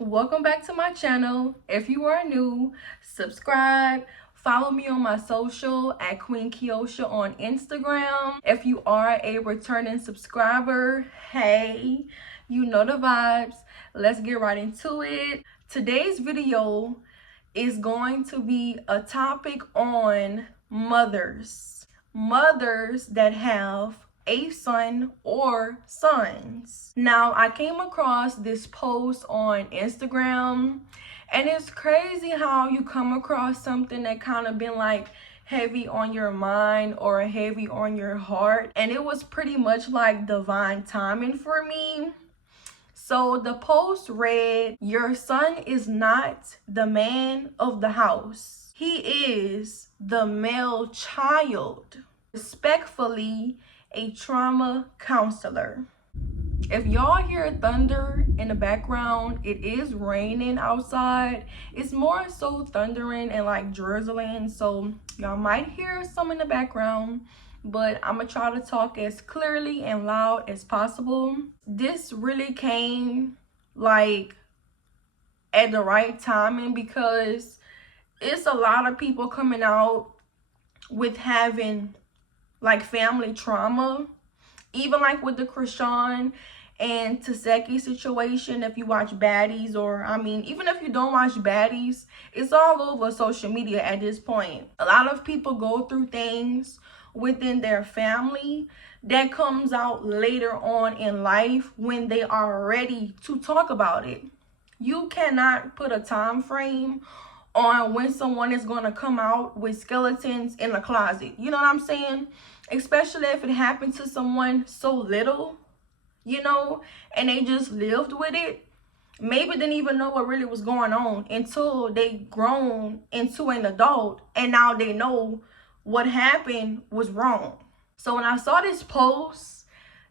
Welcome back to my channel. If you are new, subscribe. Follow me on my social at queenkeoshaaa on Instagram. If you are a returning subscriber, hey, you know the vibes. Let's get right into it. Today's video is going to be a topic on mothers. Mothers that have a son or sons. Now, I came across this post on Instagram, and it's crazy how you come across something that kind of been like heavy on your mind or heavy on your heart, and it was pretty much like divine timing for me. So the post read, "Your son is not the man of the house. He is the male child. Respectfully, a trauma counselor." If y'all hear thunder in the background, it is raining outside. It's more so thundering and like drizzling, so y'all might hear some in the background, but I'm gonna try to talk as clearly and loud as possible. This really came like at the right timing because it's a lot of people coming out with having like family trauma, even like with the Krishan and Taseki situation. If you watch Baddies, or I mean, even if you don't watch Baddies, it's all over social media at this point. A lot of people go through things within their family that comes out later on in life when they are ready to talk about it. You cannot put a time frame on when someone is going to come out with skeletons in the closet. You know what I'm saying? Especially if it happened to someone so little, and they just lived with it. Maybe didn't even know what really was going on until they grown into an adult, and now they know what happened was wrong. So when I saw this post,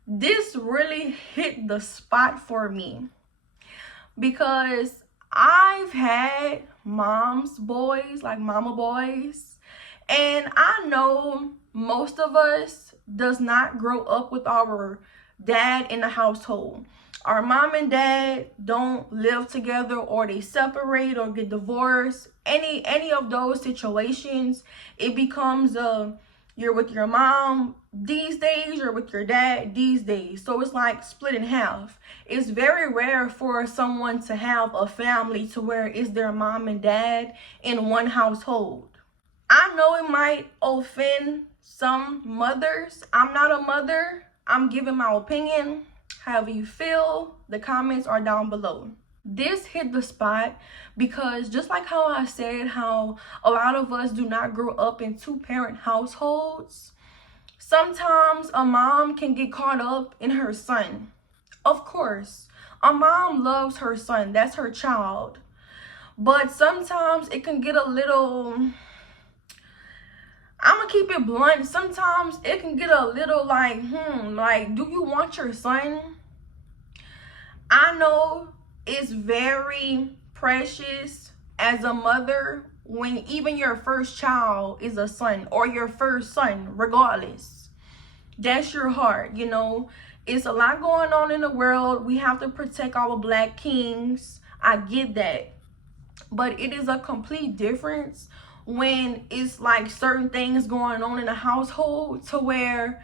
this really hit the spot for me because I've had mom's boys, like mama boys, and I know most of us does not grow up with our dad in the household. Our mom and dad don't live together, or they separate or get divorced. Any of those situations, it becomes you're with your mom these days, you're with your dad these days. So it's like split in half. It's very rare for someone to have a family to where it's their mom and dad in one household. I know it might offend some mothers. I'm not a mother. I'm giving my opinion. However you feel, the comments are down below. This hit the spot because just like how I said how a lot of us do not grow up in two-parent households, sometimes a mom can get caught up in her son. Of course, a mom loves her son. That's her child. But sometimes it can get a little, I'm gonna keep it blunt. Sometimes it can get a little like, like, do you want your son? I know it's very precious as a mother when even your first child is a son, or your first son, regardless. That's your heart, It's a lot going on in the world. We have to protect our Black kings. I get that. But it is a complete difference when it's like certain things going on in the household to where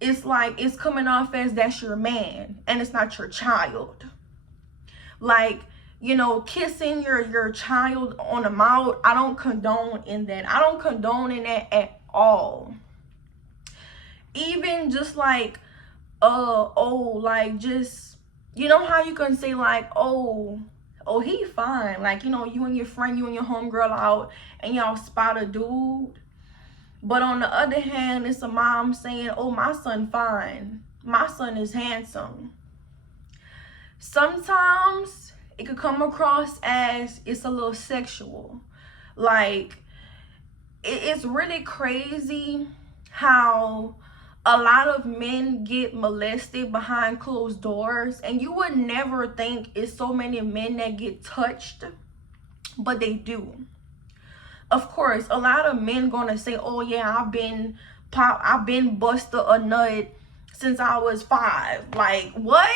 it's like it's coming off as that's your man and it's not your child. Like, kissing your child on the mouth, I don't condone in that. I don't condone in that at all. Even just like, just, how you can say like, oh, he fine. Like, you and your friend, you and your homegirl out and y'all spot a dude. But on the other hand, it's a mom saying, oh, my son fine. My son is handsome. Sometimes it could come across as it's a little sexual. Like, it's really crazy how a lot of men get molested behind closed doors, and you would never think it's so many men that get touched, but they do. Of course, a lot of men gonna say, oh yeah, I've been busted a nut since I was 5. Like, what?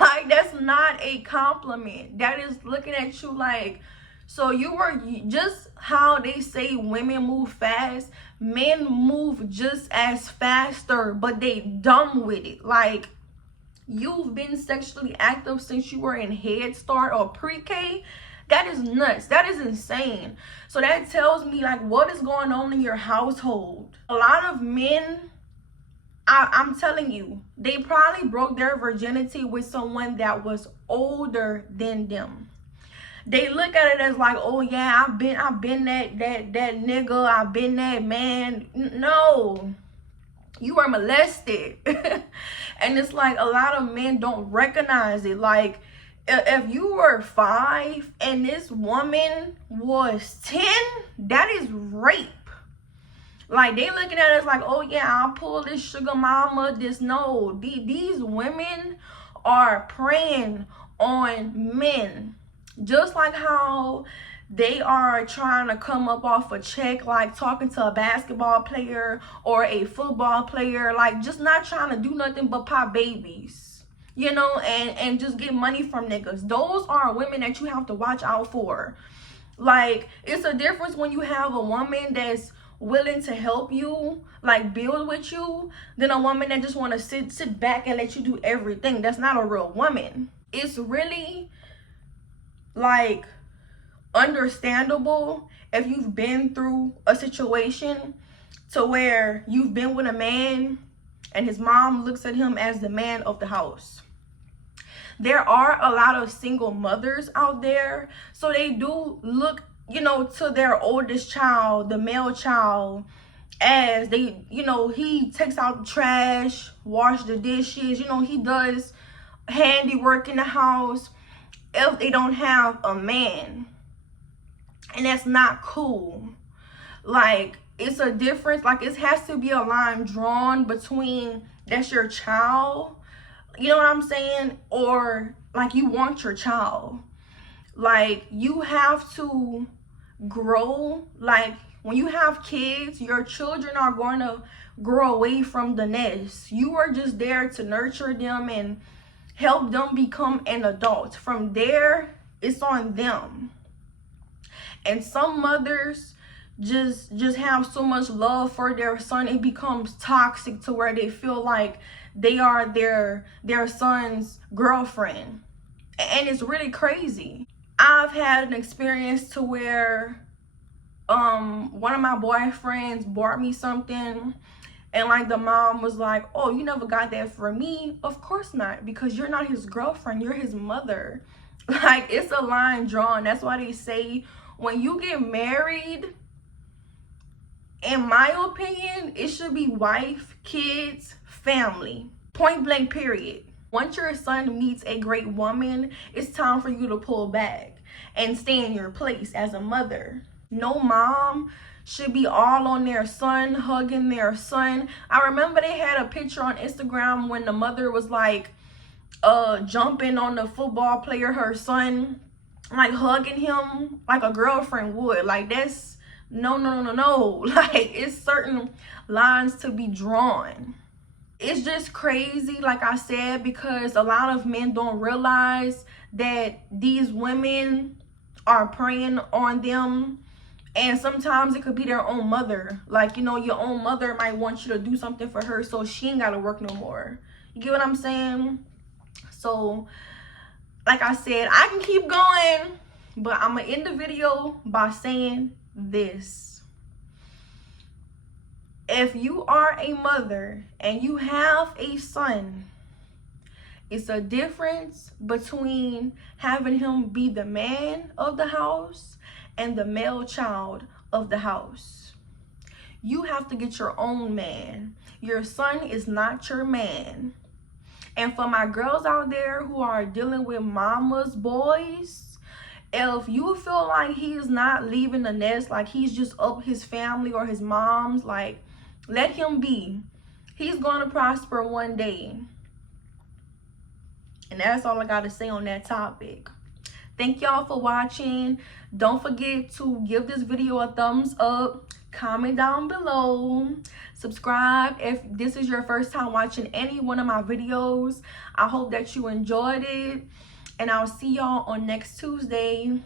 Like, that's not a compliment. That is looking at you like, so you were just how they say women move fast, men move just as faster, but they dumb with it. Like, you've been sexually active since you were in Head Start or pre-K. That is nuts. That is insane. So that tells me, like, what is going on in your household? A lot of men, I'm telling you, they probably broke their virginity with someone that was older than them. They look at it as like, oh yeah, I've been that nigga, I've been that man. No, you were molested. And it's like a lot of men don't recognize it. Like, if you were 5 and this woman was 10, that is rape. Like, they looking at us like, oh yeah, I'll pull this sugar mama, this. No, these women are preying on men. Just like how they are trying to come up off a check, like talking to a basketball player or a football player, like just not trying to do nothing but pop babies, you know, and just get money from niggas. Those are women that you have to watch out for. Like, it's a difference when you have a woman that's willing to help you, like build with you, than a woman that just want to sit back and let you do everything. That's not a real woman. It's really like understandable if you've been through a situation to where you've been with a man and his mom looks at him as the man of the house. There are a lot of single mothers out there, so they do look, you know, to their oldest child, the male child, as they, you know, he takes out the trash, wash the dishes, you know, he does handiwork in the house if they don't have a man. And that's not cool. Like, it's a difference. Like, it has to be a line drawn between that's your child, you know what I'm saying, or like you want your child. Like, you have to grow. Like, when you have kids, your children are going to grow away from the nest. You are just there to nurture them and help them become an adult. From there, it's on them. And some mothers just have so much love for their son, it becomes toxic to where they feel like they are their son's girlfriend. And it's really crazy. I've had an experience to where one of my boyfriends bought me something, and like the mom was like, oh, you never got that for me. Of course not, because you're not his girlfriend, you're his mother. Like, it's a line drawn. That's why they say when you get married, in my opinion, it should be wife, kids, family. Point blank, period. Once your son meets a great woman, it's time for you to pull back and stay in your place as a mother. No mom should be all on their son, hugging their son. I remember they had a picture on Instagram when the mother was like jumping on the football player, her son, like hugging him like a girlfriend would. Like, that's no. Like, it's certain lines to be drawn. It's just crazy, like I said, because a lot of men don't realize that these women are preying on them. And sometimes it could be their own mother. Like, you know, your own mother might want you to do something for her so she ain't gotta work no more. You get what I'm saying? So, like I said, I can keep going, but I'm gonna end the video by saying this. If you are a mother and you have a son, it's a difference between having him be the man of the house and the male child of the house. You have to get your own man. Your son is not your man. And for my girls out there who are dealing with mama's boys, if you feel like he's not leaving the nest, like he's just up his family or his mom's, like, let him be. He's going to prosper one day. And that's all I got to say on that topic. Thank y'all for watching. Don't forget to give this video a thumbs up. comment down below, subscribe if this is your first time watching any one of my videos. I hope that you enjoyed it, and I'll see y'all on next Tuesday.